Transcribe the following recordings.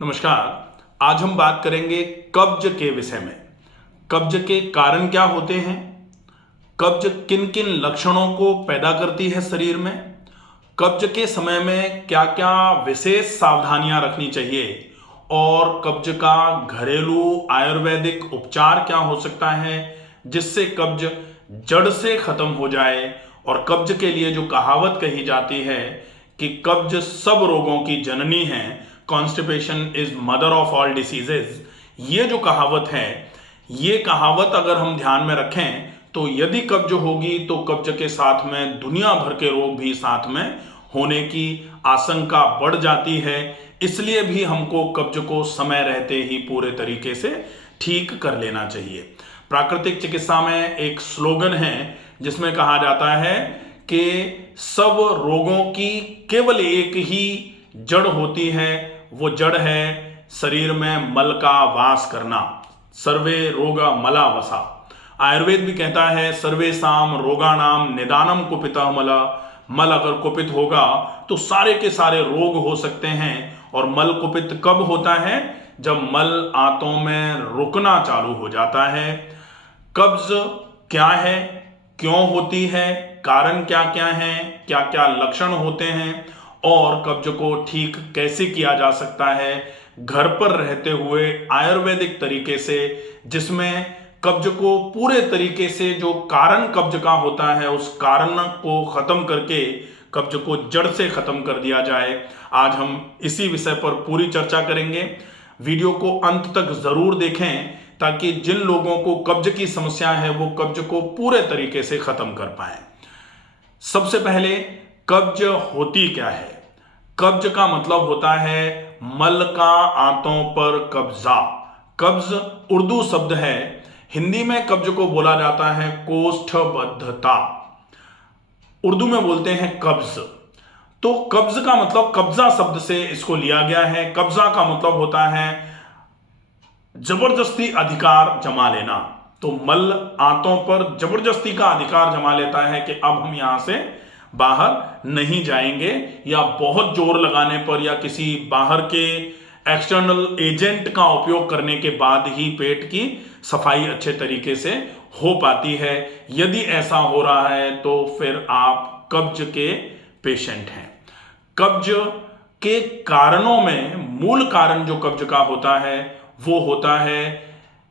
नमस्कार। आज हम बात करेंगे कब्ज के विषय में। कब्ज के कारण क्या होते हैं, कब्ज किन किन लक्षणों को पैदा करती है शरीर में, कब्ज के समय में क्या क्या विशेष सावधानियां रखनी चाहिए और कब्ज का घरेलू आयुर्वेदिक उपचार क्या हो सकता है जिससे कब्ज जड़ से खत्म हो जाए। और कब्ज के लिए जो कहावत कही जाती है कि कब्ज सब रोगों की जननी है, constipation is mother of all diseases, ये जो कहावत है, ये कहावत अगर हम ध्यान में रखें तो यदि कब्ज होगी तो कब्ज के साथ में दुनिया भर के रोग भी साथ में होने की आशंका बढ़ जाती है। इसलिए भी हमको कब्ज को समय रहते ही पूरे तरीके से ठीक कर लेना चाहिए। प्राकृतिक चिकित्सा में एक स्लोगन है जिसमें कहा जाता है कि सब रोगों की केवल एक ही जड़ होती है, वो जड़ है शरीर में मल का वास करना। सर्वे रोगा मला वसा। आयुर्वेद भी कहता है सर्वेसाम रोगाणाम निदानम कुपितः मल। मल अगर कुपित होगा तो सारे के सारे रोग हो सकते हैं। और मल कुपित कब होता है? जब मल आंतों में रुकना चालू हो जाता है। कब्ज क्या है, क्यों होती है, कारण क्या क्या है, क्या क्या लक्षण होते हैं और कब्ज को ठीक कैसे किया जा सकता है घर पर रहते हुए आयुर्वेदिक तरीके से, जिसमें कब्ज को पूरे तरीके से जो कारण कब्ज का होता है उस कारण को खत्म करके कब्ज को जड़ से खत्म कर दिया जाए। आज हम इसी विषय पर पूरी चर्चा करेंगे। वीडियो को अंत तक जरूर देखें ताकि जिन लोगों को कब्ज की समस्या है वो कब्ज को पूरे तरीके से खत्म कर पाए। सबसे पहले कब्ज होती क्या है? कब्ज का मतलब होता है मल का आंतों पर कब्जा। कब्ज उर्दू शब्द है, हिंदी में कब्ज को बोला जाता है कोष्ठबद्धता, उर्दू में बोलते हैं कब्ज। तो कब्ज का मतलब कब्जा शब्द से इसको लिया गया है। कब्जा का मतलब होता है जबरदस्ती अधिकार जमा लेना। तो मल आंतों पर जबरदस्ती का अधिकार जमा लेता है कि अब हम यहां से बाहर नहीं जाएंगे, या बहुत जोर लगाने पर या किसी बाहर के एक्सटर्नल एजेंट का उपयोग करने के बाद ही पेट की सफाई अच्छे तरीके से हो पाती है। यदि ऐसा हो रहा है तो फिर आप कब्ज के पेशेंट हैं। कब्ज के कारणों में मूल कारण जो कब्ज का होता है वो होता है,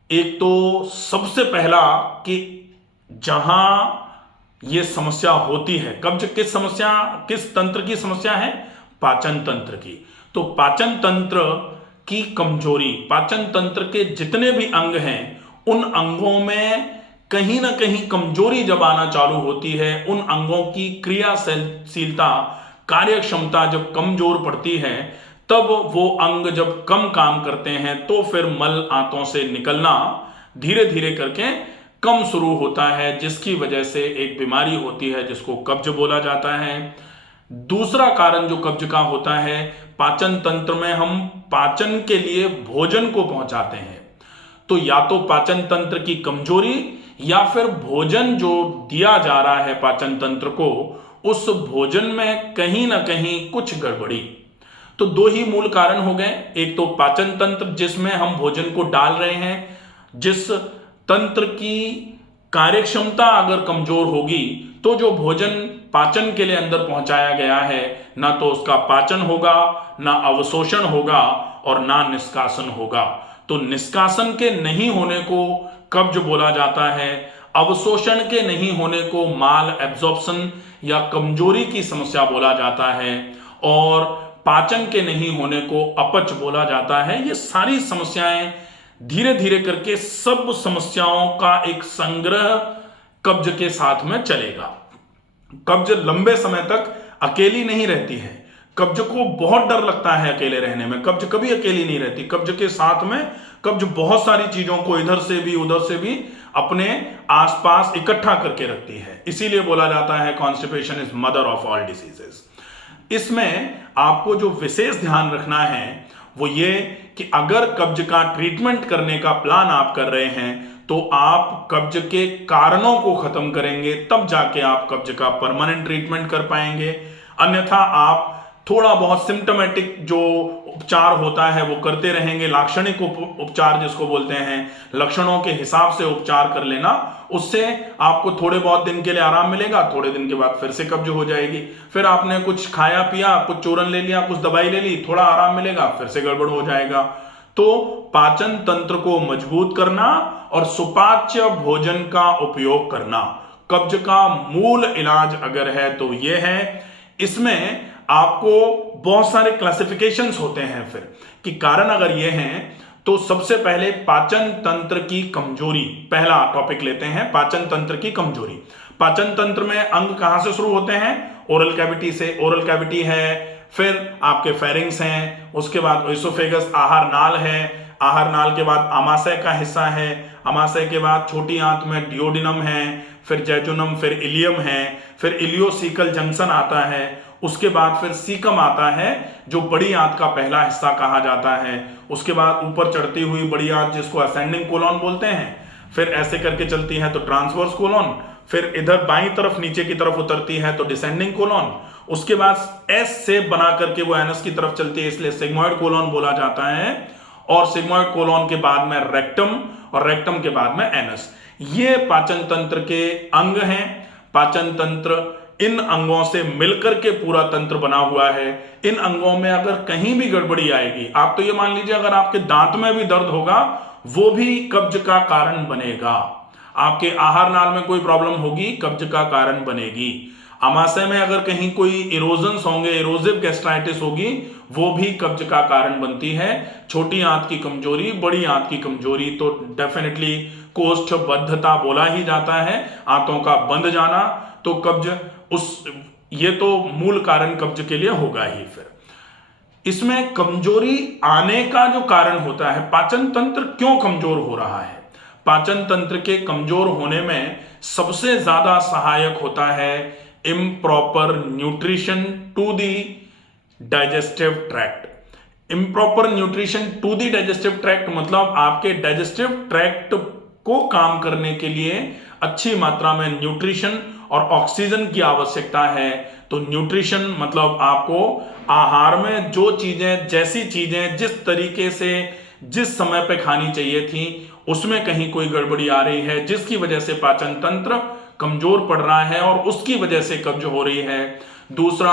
एक तो सबसे पहला कि जहां ये समस्या होती है, कब्ज किस समस्या, किस तंत्र की समस्या है? पाचन तंत्र की। तो पाचन तंत्र की कमजोरी, पाचन तंत्र के जितने भी अंग हैं उन अंगों में कहीं ना कहीं कमजोरी जब आना चालू होती है, उन अंगों की क्रियाशीलता, कार्य क्षमता जब कमजोर पड़ती है, तब वो अंग जब कम काम करते हैं तो फिर मल आंतों से निकलना धीरे धीरे करके कम शुरू होता है, जिसकी वजह से एक बीमारी होती है जिसको कब्ज बोला जाता है। दूसरा कारण जो कब्ज का होता है, पाचन तंत्र में हम पाचन के लिए भोजन को पहुंचाते हैं, तो या तो पाचन तंत्र की कमजोरी या फिर भोजन जो दिया जा रहा है पाचन तंत्र को, उस भोजन में कहीं ना कहीं कुछ गड़बड़ी। तो दो ही मूल कारण हो गए, एक तो पाचन तंत्र जिसमें हम भोजन को डाल रहे हैं, जिस तंत्र की कार्यक्षमता अगर कमजोर होगी तो जो भोजन पाचन के लिए अंदर पहुंचाया गया है ना तो उसका पाचन होगा, ना अवशोषण होगा और ना निष्कासन होगा। तो निष्कासन के नहीं होने को कब्ज बोला जाता है, अवशोषण के नहीं होने को माल एब्जॉर्प्शन या कमजोरी की समस्या बोला जाता है, और पाचन के नहीं होने को अपच बोला जाता है। ये सारी समस्याएं धीरे धीरे करके सब समस्याओं का एक संग्रह कब्ज के साथ में चलेगा। कब्ज लंबे समय तक अकेली नहीं रहती है, कब्ज को बहुत डर लगता है अकेले रहने में। कब्ज कभी अकेली नहीं रहती, कब्ज के साथ में कब्ज बहुत सारी चीजों को इधर से भी उधर से भी अपने आसपास इकट्ठा करके रखती है। इसीलिए बोला जाता है constipation is mother of all diseases. इसमें आपको जो विशेष ध्यान रखना है वो ये कि अगर कब्ज का ट्रीटमेंट करने का प्लान आप कर रहे हैं तो आप कब्ज के कारणों को खत्म करेंगे, तब जाके आप कब्ज का परमानेंट ट्रीटमेंट कर पाएंगे। अन्यथा आप थोड़ा बहुत सिम्टोमेटिक जो उपचार होता है वो करते रहेंगे, लाक्षणिक उपचार जिसको बोलते हैं, लक्षणों के हिसाब से उपचार कर लेना, उससे आपको थोड़े बहुत दिन के लिए आराम मिलेगा। थोड़े दिन के बाद फिर से कब्ज हो जाएगी। फिर आपने कुछ खाया पिया, कुछ चूरन ले लिया, कुछ दवाई ले ली, थोड़ा आराम मिलेगा, फिर से गड़बड़ हो जाएगा। तो पाचन तंत्र को मजबूत करना और सुपाच्य भोजन का उपयोग करना कब्ज का मूल इलाज अगर है तो यह है। इसमें आपको बहुत सारे क्लासिफिकेशंस होते हैं फिर कि कारण अगर ये हैं तो सबसे पहले पाचन तंत्र की कमजोरी, पहला टॉपिक लेते हैं, पाचन तंत्र की कमजोरी। पाचन तंत्र में अंग कहां से शुरू होते हैं? ओरल कैविटी से। ओरल कैविटी है, फिर आपके फेरिंग्स हैं, उसके बाद इसोफेगस आहार नाल है, आहार नाल के बाद आमाशय का हिस्सा है, आमाशय के बाद छोटी आंत में डियोडिनम है, फिर जैजुनम, फिर इलियम है, फिर इलियोसीकल जंक्शन आता है, उसके बाद फिर सीकम आता है जो बड़ी आंत का पहला हिस्सा कहा जाता है। उसके बाद ऊपर चढ़ती हुई बड़ी आंत जिसको असेंडिंग कोलॉन बोलते हैं, फिर ऐसे करके चलती है तो ट्रांसवर्स कोलॉन, फिर इधर बाईं तरफ नीचे की तरफ उतरती है तो डिसेंडिंग कोलॉन, उसके बाद एस से बना करके वो एनस की तरफ चलती है, इसलिए सिग्मोइड कोलॉन बोला जाता है, और सिग्मोइड कोलॉन के बाद में रेक्टम, और रेक्टम के बाद में एनस। ये पाचन तंत्र के अंग हैं। पाचन तंत्र, इन अंगों से मिलकर के पूरा तंत्र बना हुआ है। इन अंगों में अगर कहीं भी गड़बड़ी आएगी, आप तो ये मान लीजिए अगर आपके दांत में भी दर्द होगा वो भी कब्ज का कारण बनेगा। आपके आहार नाल में कोई प्रॉब्लम होगी, कब्ज का कारण बनेगी। आमाशय में अगर कहीं कोई इरोजन्स होंगे, इरोजिव गैस्ट्राइटिस होगी, वो भी कब्ज का कारण बनती है। छोटी आंत की कमजोरी, बड़ी आंत की कमजोरी तो डेफिनेटली कोष्ठबद्धता बोला ही जाता है, आंतों का बंध जाना, तो कब्ज ये तो मूल कारण कब्ज के लिए होगा ही। फिर इसमें कमजोरी आने का जो कारण होता है, पाचन तंत्र क्यों कमजोर हो रहा है? पाचन तंत्र के कमजोर होने में सबसे ज्यादा सहायक होता है improper nutrition to the digestive tract. Improper nutrition to the digestive tract मतलब आपके डाइजेस्टिव ट्रैक्ट को काम करने के लिए अच्छी मात्रा में न्यूट्रिशन और ऑक्सीजन की आवश्यकता है। तो न्यूट्रिशन मतलब आपको आहार में जो चीजें, जैसी चीजें जिस तरीके से जिस समय पे खानी चाहिए थी उसमें कहीं कोई गड़बड़ी आ रही है जिसकी वजह से पाचन तंत्र कमजोर पड़ रहा है और उसकी वजह से कब्ज हो रही है। दूसरा,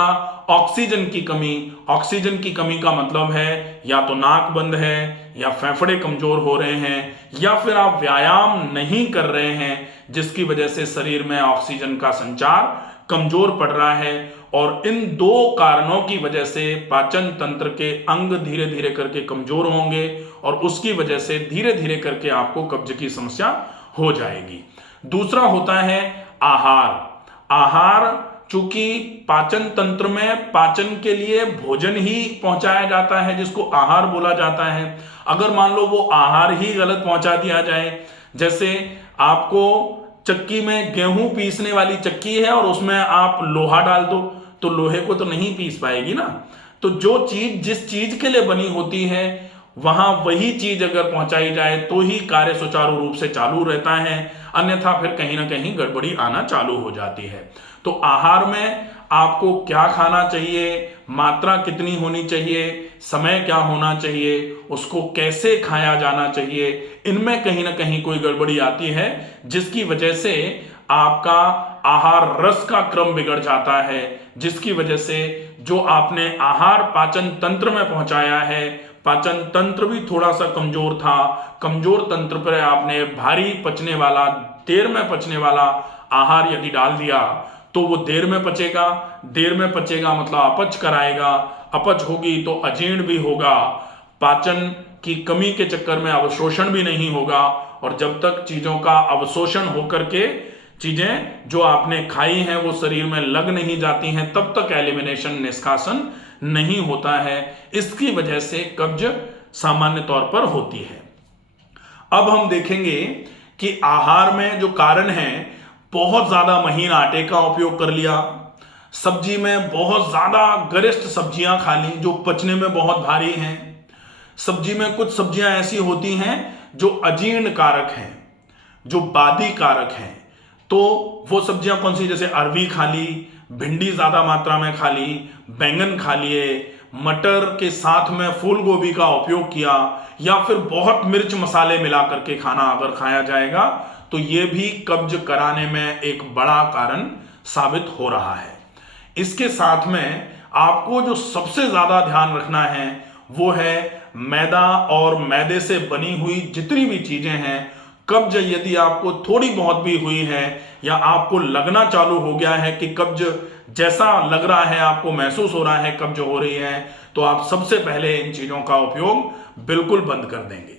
ऑक्सीजन की कमी। ऑक्सीजन की कमी का मतलब है या तो नाक बंद है, या फेफड़े कमजोर हो रहे हैं, या फिर आप व्यायाम नहीं कर रहे हैं जिसकी वजह से शरीर में ऑक्सीजन का संचार कमजोर पड़ रहा है। और इन दो कारणों की वजह से पाचन तंत्र के अंग धीरे धीरे करके कमजोर होंगे और उसकी वजह से धीरे धीरे करके आपको कब्ज की समस्या हो जाएगी। दूसरा होता है आहार। आहार, चूंकि पाचन तंत्र में पाचन के लिए भोजन ही पहुंचाया जाता है जिसको आहार बोला जाता है। अगर मान लो वो आहार ही गलत पहुंचा दिया जाए, जैसे आपको चक्की में गेहूं पीसने वाली चक्की है और उसमें आप लोहा डाल दो तो लोहे को तो नहीं पीस पाएगी ना। तो जो चीज जिस चीज के लिए बनी होती है वहां वही चीज अगर पहुंचाई जाए तो ही कार्य सुचारू रूप से चालू रहता है, अन्यथा फिर कहीं ना कहीं गड़बड़ी आना चालू हो जाती है। तो आहार में आपको क्या खाना चाहिए, मात्रा कितनी होनी चाहिए, समय क्या होना चाहिए, उसको कैसे खाया जाना चाहिए, इनमें कहीं ना कहीं कोई गड़बड़ी आती है जिसकी वजह से आपका आहार रस का क्रम बिगड़ जाता है, जिसकी वजह से जो आपने आहार पाचन तंत्र में पहुंचाया है, पाचन तंत्र भी थोड़ा सा कमजोर था, कमजोर तंत्र पर आपने भारी पचने वाला, देर में पचने वाला आहार यदि डाल दिया तो वो देर में पचेगा। देर में पचेगा मतलब अपच कराएगा, अपच होगी तो अजीर्ण भी होगा, पाचन की कमी के चक्कर में अवशोषण भी नहीं होगा, और जब तक चीजों का अवशोषण होकर के चीजें जो आपने खाई हैं वो शरीर में लग नहीं जाती हैं तब तक एलिमिनेशन, निष्कासन नहीं होता है। इसकी वजह से कब्ज सामान्य तौर पर होती है। अब हम देखेंगे कि आहार में जो कारण है, बहुत ज्यादा महीन आटे का उपयोग कर लिया, सब्जी में बहुत ज्यादा गरिष्ठ सब्जियां खा ली जो पचने में बहुत भारी हैं, सब्जी में कुछ सब्जियां ऐसी होती हैं जो अजीर्ण कारक हैं, जो बादी कारक हैं। तो वो सब्जियां कौन सी, जैसे अरवी खा ली, भिंडी ज़्यादा मात्रा में खा ली, बैंगन खा लिए, मटर के साथ में फूल गोभी का उपयोग किया, या फिर बहुत मिर्च मसाले मिला करके खाना अगर खाया जाएगा तो ये भी कब्ज कराने में एक बड़ा कारण साबित हो रहा है। इसके साथ में आपको जो सबसे ज़्यादा ध्यान रखना है वो है मैदा और मैदे से बनी हुई जितनी भी चीज़ें हैं। कब्ज यदि आपको थोड़ी बहुत भी हुई है या आपको लगना चालू हो गया है कि कब्ज जैसा लग रहा है, आपको महसूस हो रहा है कब्ज हो रही है, तो आप सबसे पहले इन चीज़ों का उपयोग बिल्कुल बंद कर देंगे।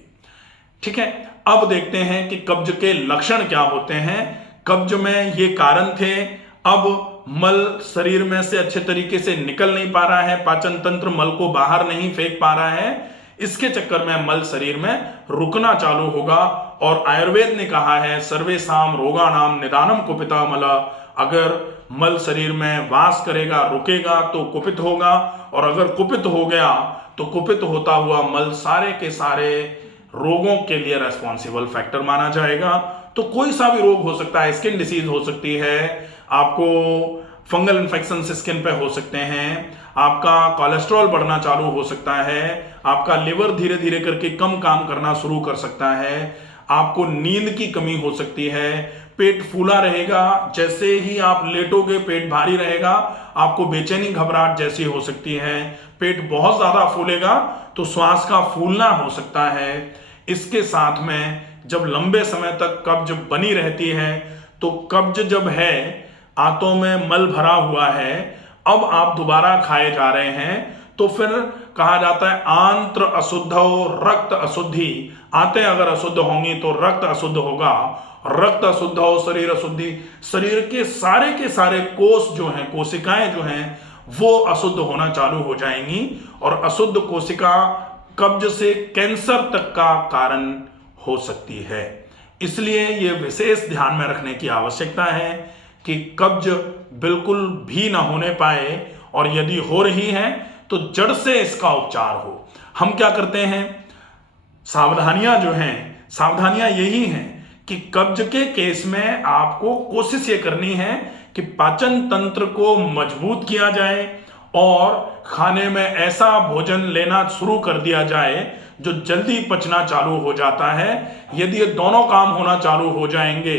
ठीक है, अब देखते हैं कि कब्ज के लक्षण क्या होते हैं। कब्ज में ये कारण थे, अब मल शरीर में से अच्छे तरीके से निकल नहीं पा रहा है, पाचन तंत्र मल को बाहर नहीं फेंक पा रहा है, इसके चक्कर में मल शरीर में रुकना चालू होगा। और आयुर्वेद ने कहा है सर्वेषां रोगाणां निदानम कुपिता मल, अगर मल शरीर में वास करेगा, रुकेगा तो कुपित होगा, और अगर कुपित हो गया तो कुपित होता हुआ मल सारे के सारे रोगों के लिए रेस्पॉन्सिबल फैक्टर माना जाएगा। तो कोई सा भी रोग हो सकता है, स्किन डिसीज हो सकती है, आपको फंगल इन्फेक्शन स्किन पे हो सकते हैं, आपका कोलेस्ट्रॉल बढ़ना चालू हो सकता है, आपका लिवर धीरे धीरे करके कम काम करना शुरू कर सकता है, आपको नींद की कमी हो सकती है, पेट फूला रहेगा, जैसे ही आप लेटोगे पेट भारी रहेगा, आपको बेचैनी घबराहट जैसी हो सकती है, पेट बहुत ज्यादा फूलेगा तो श्वास का फूलना हो सकता है। इसके साथ में जब लंबे समय तक कब्ज बनी रहती है तो कब्ज जब है, आंतों में मल भरा हुआ है, अब आप दोबारा खाए जा रहे हैं तो फिर कहा जाता है आंत्र अशुद्ध रक्त अशुद्धि, आंतें अगर अशुद्ध होंगी तो रक्त अशुद्ध होगा, रक्त अशुद्ध हो शरीर अशुद्धि, शरीर के सारे कोष जो हैं, कोशिकाएं जो हैं वो अशुद्ध होना चालू हो जाएंगी, और अशुद्ध कोशिका कब्ज से कैंसर तक का कारण हो सकती है। इसलिए ये विशेष ध्यान में रखने की आवश्यकता है कि कब्ज बिल्कुल भी ना होने पाए, और यदि हो रही है तो जड़ से इसका उपचार हो। हम क्या करते हैं, सावधानियां जो हैं, सावधानियां यही हैं कि कब्ज के केस में आपको कोशिश ये करनी है कि पाचन तंत्र को मजबूत किया जाए और खाने में ऐसा भोजन लेना शुरू कर दिया जाए जो जल्दी पचना चालू हो जाता है। यदि ये दोनों काम होना चालू हो जाएंगे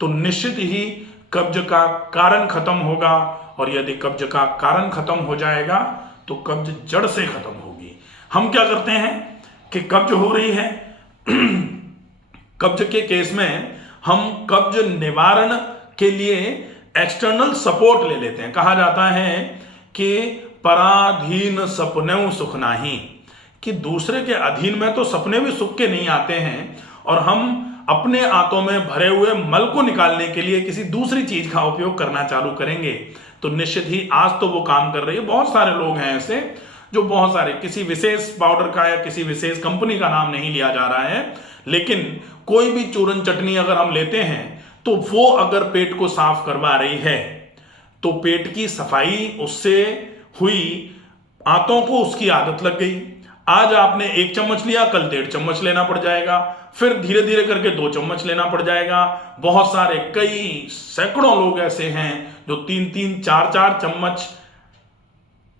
तो निश्चित ही कब्ज का कारण खत्म होगा, और यदि कब्ज का कारण खत्म हो जाएगा तो कब्ज जड़ से खत्म होगी। हम क्या करते हैं कि कब्ज हो रही है, कब्ज के केस में हम कब्ज निवारण के लिए एक्सटर्नल सपोर्ट ले लेते हैं। कहा जाता है कि पराधीन सपने सुख नाही, कि दूसरे के अधीन में तो सपने भी सुख के नहीं आते हैं, और हम अपने आंतों में भरे हुए मल को निकालने के लिए किसी दूसरी चीज का उपयोग करना चालू करेंगे तो निश्चित ही आज तो वो काम कर रही है। बहुत सारे लोग हैं ऐसे जो बहुत सारे, किसी विशेष पाउडर का या किसी विशेष कंपनी का नाम नहीं लिया जा रहा है, लेकिन कोई भी चूरन चटनी अगर हम लेते हैं तो वो अगर पेट को साफ करवा रही है तो पेट की सफाई उससे हुई, आंतों को उसकी आदत लग गई। आज आपने 1 चम्मच लिया, कल 1.5 चम्मच लेना पड़ जाएगा, फिर धीरे धीरे करके 2 चम्मच लेना पड़ जाएगा। बहुत सारे, कई सैकड़ों लोग ऐसे हैं जो 3-3, 4-4 चम्मच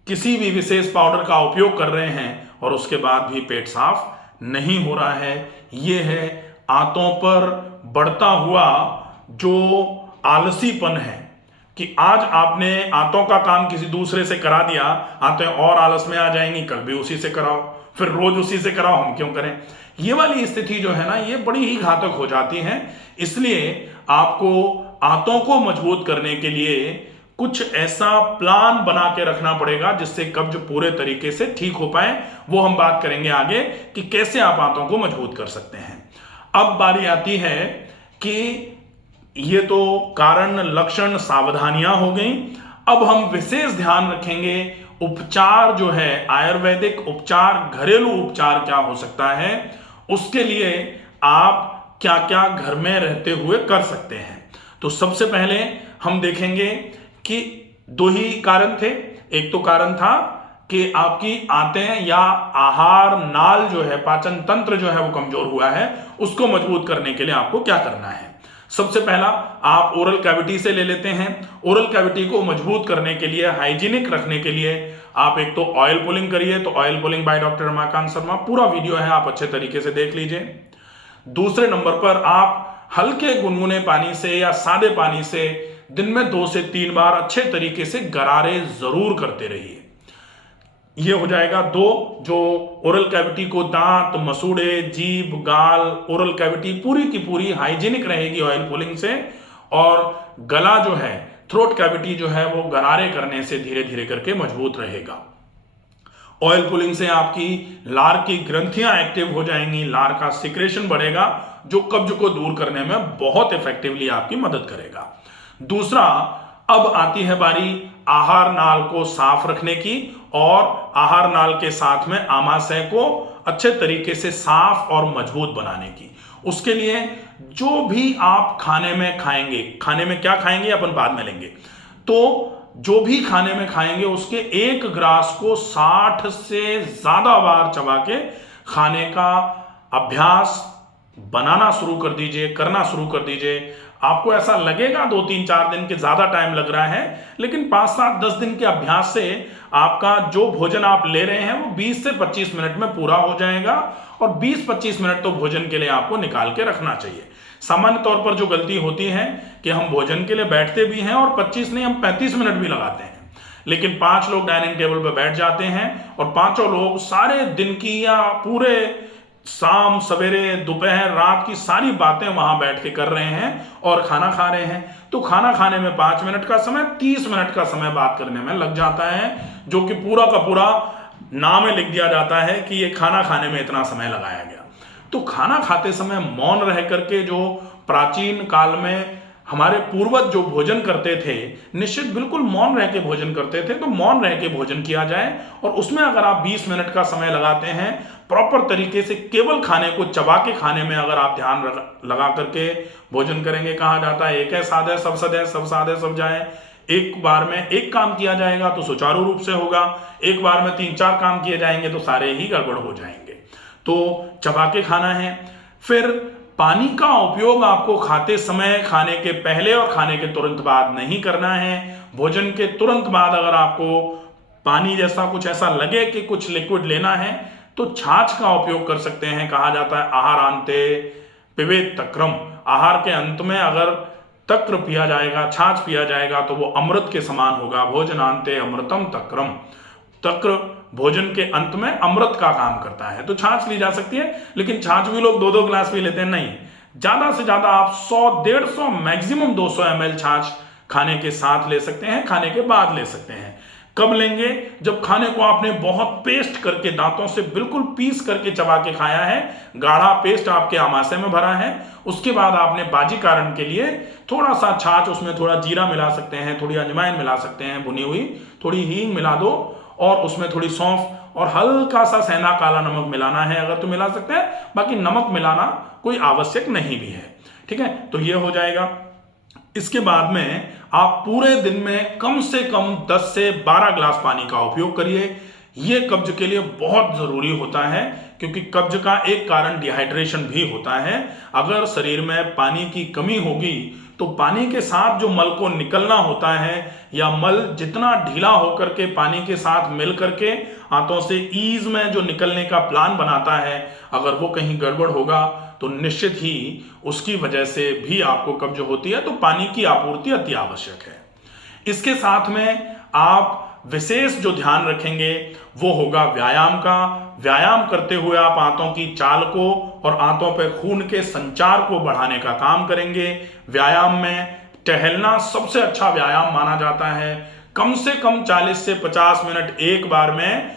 किसी भी विशेष पाउडर का उपयोग कर रहे हैं और उसके बाद भी पेट साफ नहीं हो रहा है। ये है आंतों पर बढ़ता हुआ जो आलसीपन है, कि आज आपने आंतों का काम किसी दूसरे से करा दिया, आंतें और आलस में आ जाएंगी, कल भी उसी से कराओ, फिर रोज उसी से कराओ, हम क्यों करें। ये वाली स्थिति जो है ना, ये बड़ी ही घातक हो जाती है। इसलिए आपको आंतों को मजबूत करने के लिए कुछ ऐसा प्लान बना के रखना पड़ेगा जिससे कब्ज पूरे तरीके से ठीक हो पाए। वो हम बात करेंगे आगे कि कैसे आप आंतों को मजबूत कर सकते हैं। अब बारी आती है कि ये तो कारण, लक्षण, सावधानियां हो गई। अब हम विशेष ध्यान रखेंगे उपचार जो है, आयुर्वेदिक उपचार, घरेलू उपचार क्या हो सकता है, उसके लिए आप क्या क्या घर में रहते हुए कर सकते हैं। तो सबसे पहले हम देखेंगे कि 2 ही कारण थे। एक तो कारण था कि आपकी आंतें या आहार नाल जो है, पाचन तंत्र जो है वो कमजोर हुआ है, उसको मजबूत करने के लिए आपको क्या करना है। सबसे पहला आप ओरल कैविटी से ले लेते हैं। ओरल कैविटी को मजबूत करने के लिए, हाइजीनिक रखने के लिए आप एक तो ऑयल पुलिंग करिए। तो oil pulling by doctor Ramakant Sharma, पूरा वीडियो है, आप अच्छे तरीके से देख लीजिए। दूसरे नंबर पर आप हल्के गुनगुने पानी से या सादे पानी से दिन में 2 से 3 बार अच्छे तरीके से गरारे जरूर करते रहिए। ये हो जाएगा 2 जो ओरल कैविटी को, दांत, मसूड़े, जीभ, गाल, ओरल कैविटी पूरी की पूरी हाइजीनिक रहेगी ऑयल पुलिंग से। और गला जो है, थ्रोट कैविटी जो है, वो गरारे करने से धीरे धीरे करके मजबूत रहेगा। ऑयल पुलिंग से आपकी लार की ग्रंथियां एक्टिव हो जाएंगी, लार का सिक्रेशन बढ़ेगा, जो कब्ज को दूर करने में बहुत इफेक्टिवली आपकी मदद करेगा। दूसरा, अब आती है बारी आहार नाल को साफ रखने की और आहार नाल के साथ में आमाशय को अच्छे तरीके से साफ और मजबूत बनाने की। उसके लिए जो भी आप खाने में खाएंगे, खाने में क्या खाएंगे अपन बाद में लेंगे, तो जो भी खाने में खाएंगे उसके 1 ग्रास को 60 से ज्यादा बार चबा के खाने का अभ्यास बनाना शुरू कर दीजिए, करना शुरू कर दीजिए। आपको ऐसा लगेगा 2, 3, 4 दिन के ज्यादा टाइम लग रहा है, लेकिन 5, 7, 10 दिन के अभ्यास से आपका जो भोजन आप ले रहे हैं वो 20 से 25 मिनट में पूरा हो जाएगा। और 20-25 मिनट तो भोजन के लिए आपको निकाल के रखना चाहिए। सामान्य तौर पर जो गलती होती है कि हम भोजन के लिए बैठते भी हैं और 25 नहीं, हम 35 मिनट भी लगाते हैं, लेकिन 5 लोग डाइनिंग टेबल पर बैठ जाते हैं और 5 लोग सारे दिन की या पूरे शाम, सवेरे, दोपहर, रात की सारी बातें वहां बैठ के कर रहे हैं और खाना खा रहे हैं। तो खाना खाने में 5 मिनट का समय, 30 मिनट का समय बात करने में लग जाता है, जो कि पूरा का पूरा नाम में लिख दिया जाता है कि ये खाना खाने में इतना समय लगाया गया। तो खाना खाते समय मौन रह करके, जो प्राचीन काल में हमारे पूर्वज जो भोजन करते थे, निश्चित बिल्कुल मौन रह के भोजन करते थे, तो मौन रह के भोजन किया जाए। और उसमें अगर आप 20 मिनट का समय लगाते हैं प्रॉपर तरीके से, केवल खाने को चबा के खाने में अगर आप ध्यान लगा करके भोजन करेंगे, कहा जाता है एक है साधे सब सदे, सब साधे सब जाए। एक बार में एक काम किया जाएगा तो सुचारू रूप से होगा, एक बार में 3-4 काम किए जाएंगे तो सारे ही गड़बड़ हो जाएंगे। तो चबा के खाना है। फिर पानी का उपयोग आपको खाते समय, खाने के पहले और खाने के तुरंत बाद नहीं करना है। भोजन के तुरंत बाद अगर आपको पानी जैसा कुछ ऐसा लगे कि कुछ लिक्विड लेना है तो छाछ का उपयोग कर सकते हैं। कहा जाता है आहारांते पिबेत तक्रम, आहार के अंत में अगर तक्र पिया जाएगा, छाछ पिया जाएगा तो वो अमृत के समान होगा। भोजनांते अमृतम तक्रम, तक्र भोजन के अंत में अमृत का काम करता है। तो छाछ ली जा सकती है, लेकिन छाछ भी लोग 2-2 गिलास पी लेते हैं, नहीं, ज्यादा से ज्यादा आप 100-150 मैक्सिमम 200 ml छाछ खाने के साथ ले सकते हैं, खाने के बाद ले सकते हैं। कब लेंगे? जब खाने को आपने बहुत पेस्ट करके, दांतों से बिल्कुल पीस करके चबा के खाया है, गाढ़ा पेस्ट आपके आमाशय में भरा है, उसके बाद आपने बाजी कारण के लिए थोड़ा सा छाछ, उसमें थोड़ा जीरा मिला सकते हैं, थोड़ी अजवाइन मिला सकते हैं भुनी हुई, थोड़ी हींग मिला दो और उसमें थोड़ी सौंफ और हल्का सा सेंधा काला नमक मिलाना है अगर तो मिला सकते हैं, बाकी नमक मिलाना कोई आवश्यक नहीं भी है। ठीक है, तो ये हो जाएगा। इसके बाद में आप पूरे दिन में कम से कम 10 से 12 गिलास पानी का उपयोग करिए। ये कब्ज के लिए बहुत जरूरी होता है, क्योंकि कब्ज का एक कारण डिहाइड्रेशन भी होता है। अगर शरीर में पानी की कमी होगी तो पानी के साथ जो मल को निकलना होता है, या मल जितना ढीला होकर के पानी के साथ मिल करके हाथों से ईज में जो निकलने का प्लान बनाता है, अगर वो कहीं गड़बड़ होगा तो निश्चित ही उसकी वजह से भी आपको कब्ज होती है। तो पानी की आपूर्ति अति आवश्यक है। इसके साथ में आप विशेष जो ध्यान रखेंगे वो होगा व्यायाम का। व्यायाम करते हुए आप आंतों की चाल को और आंतों पर खून के संचार को बढ़ाने का काम करेंगे। व्यायाम में टहलना सबसे अच्छा व्यायाम माना जाता है। कम से कम 40 से 50 मिनट एक बार में,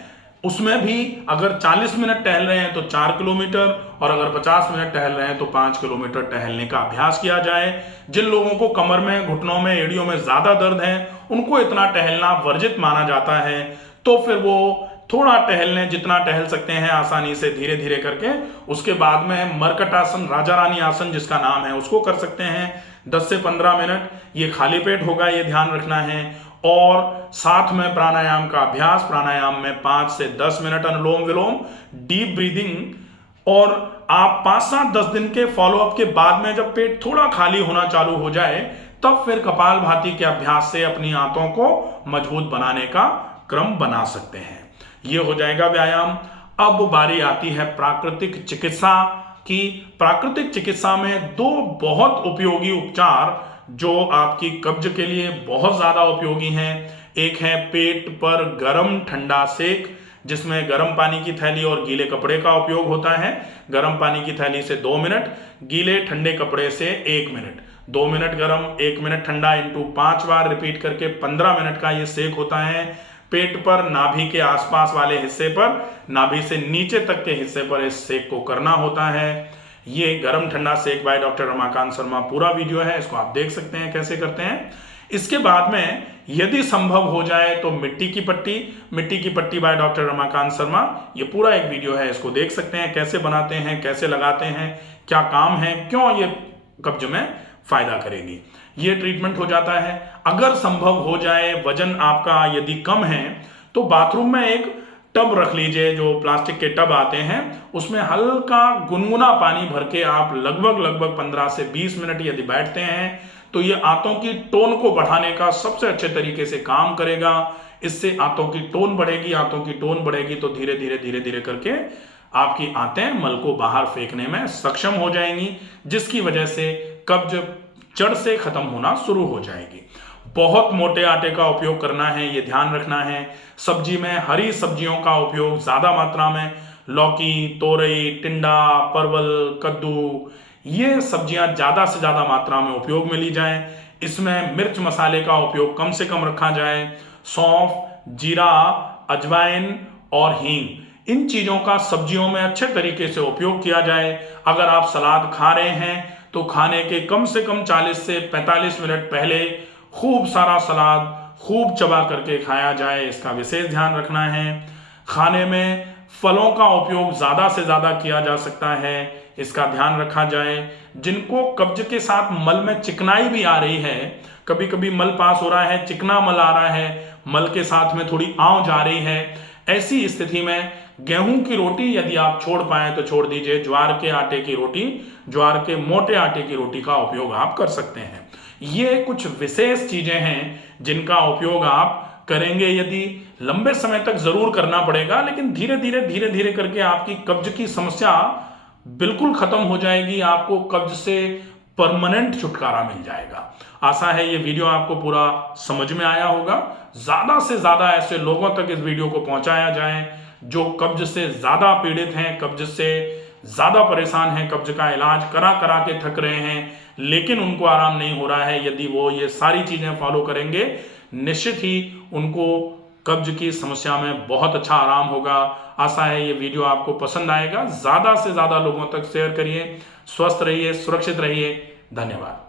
उसमें भी अगर 40 मिनट टहल रहे हैं तो 4 किलोमीटर और अगर 50 मिनट टहल रहे हैं तो 5 किलोमीटर टहलने का अभ्यास किया जाए। जिन लोगों को कमर में, घुटनों में, एड़ियों में ज्यादा दर्द है, उनको इतना टहलना वर्जित माना जाता है। तो फिर वो थोड़ा टहलने, जितना टहल सकते हैं आसानी से धीरे धीरे करके। उसके बाद में मरकट आसन, राजा रानी आसन जिसका नाम है, उसको कर सकते हैं 10 से 15 मिनट। ये खाली पेट होगा, ये ध्यान रखना है। और साथ में प्राणायाम का अभ्यास। प्राणायाम में 5 से 10 मिनट अनुलोम विलोम, डीप ब्रीदिंग और आप 5-7-10 दिन के फॉलोअप के बाद में जब पेट थोड़ा खाली होना चालू हो जाए तब फिर कपालभाति के अभ्यास से अपनी आंतों को मजबूत बनाने का क्रम बना सकते हैं। ये हो जाएगा व्यायाम। अब बारी आती है प्राकृतिक चिकित्सा की। प्राकृतिक चिकित्सा में दो बहुत उपयोगी उपचार जो आपकी कब्ज के लिए बहुत ज्यादा उपयोगी हैं। एक है पेट पर गर्म ठंडा सेक, जिसमें गर्म पानी की थैली और गीले कपड़े का उपयोग होता है। गर्म पानी की थैली से 2 मिनट, गीले ठंडे कपड़े से 1 मिनट। 2 मिनट गर्म, 1 मिनट ठंडा इंटू 5 बार रिपीट करके 15 मिनट का ये सेक होता है। पेट पर नाभि के आसपास वाले हिस्से पर, नाभि से नीचे तक के हिस्से पर इस सेक को करना होता है। ये गर्म ठंडा सेक बाय डॉक्टर रमाकांत शर्मा पूरा वीडियो है, इसको आप देख सकते हैं कैसे करते हैं। इसके बाद में यदि संभव हो जाए तो मिट्टी की पट्टी बाय डॉक्टर रमाकांत शर्मा, ये पूरा एक वीडियो है, इसको देख सकते हैं कैसे बनाते हैं, कैसे लगाते हैं, क्या काम है, क्यों ये कब्ज में फायदा करेगी। ये ट्रीटमेंट हो जाता है। अगर संभव हो जाए, वजन आपका यदि कम है, तो बाथरूम में एक टब रख लीजिए, जो प्लास्टिक के टब आते हैं, उसमें हल्का गुनगुना पानी भर के आप लगभग 15 से 20 मिनट यदि बैठते हैं तो ये आंतों की टोन को बढ़ाने का सबसे अच्छे तरीके से काम करेगा। इससे आंतों की टोन बढ़ेगी, आंतों की टोन बढ़ेगी तो धीरे धीरे करके आपकी आंतें मल को बाहर फेंकने में सक्षम हो जाएंगी, जिसकी वजह से कब्ज जड़ से खत्म होना शुरू हो जाएगी। बहुत मोटे आटे का उपयोग करना है, ये ध्यान रखना है। सब्जी में हरी सब्जियों का उपयोग ज्यादा मात्रा में, लौकी, तोरई, टिंडा, परवल, कद्दू, ये सब्जियां ज्यादा से ज्यादा मात्रा में उपयोग में ली जाएं। इसमें मिर्च मसाले का उपयोग कम से कम रखा जाए। सौंफ, जीरा, अजवाइन और हींग, इन चीजों का सब्जियों में अच्छे तरीके से उपयोग किया जाए। अगर आप सलाद खा रहे हैं तो खाने के कम से कम 40 से 45 मिनट पहले खूब सारा सलाद खूब चबा करके खाया जाए, इसका विशेष ध्यान रखना है। खाने में फलों का उपयोग ज्यादा से ज्यादा किया जा सकता है, इसका ध्यान रखा जाए। जिनको कब्ज के साथ मल में चिकनाई भी आ रही है, कभी कभी मल पास हो रहा है, चिकना मल आ रहा है, मल के साथ में थोड़ी आंव जा रही है, ऐसी स्थिति में गेहूं की रोटी यदि आप छोड़ पाए तो छोड़ दीजिए। ज्वार के आटे की रोटी, ज्वार के मोटे आटे की रोटी का उपयोग आप कर सकते हैं। ये कुछ विशेष चीजें हैं जिनका उपयोग आप करेंगे। यदि लंबे समय तक जरूर करना पड़ेगा, लेकिन धीरे धीरे करके आपकी कब्ज की समस्या बिल्कुल खत्म हो जाएगी। आपको कब्ज से परमानेंट छुटकारा मिल जाएगा। आशा है ये वीडियो आपको पूरा समझ में आया होगा। ज्यादा से ज्यादा ऐसे लोगों तक इस वीडियो को पहुंचाया जाए जो कब्ज से ज्यादा पीड़ित हैं, कब्ज से ज्यादा परेशान हैं, कब्ज का इलाज करा के थक रहे हैं, लेकिन उनको आराम नहीं हो रहा है। यदि वो ये सारी चीजें फॉलो करेंगे, निश्चित ही उनको कब्ज की समस्या में बहुत अच्छा आराम होगा। आशा है ये वीडियो आपको पसंद आएगा। ज्यादा से ज्यादा लोगों तक शेयर करिए। स्वस्थ रहिए, सुरक्षित रहिए। धन्यवाद।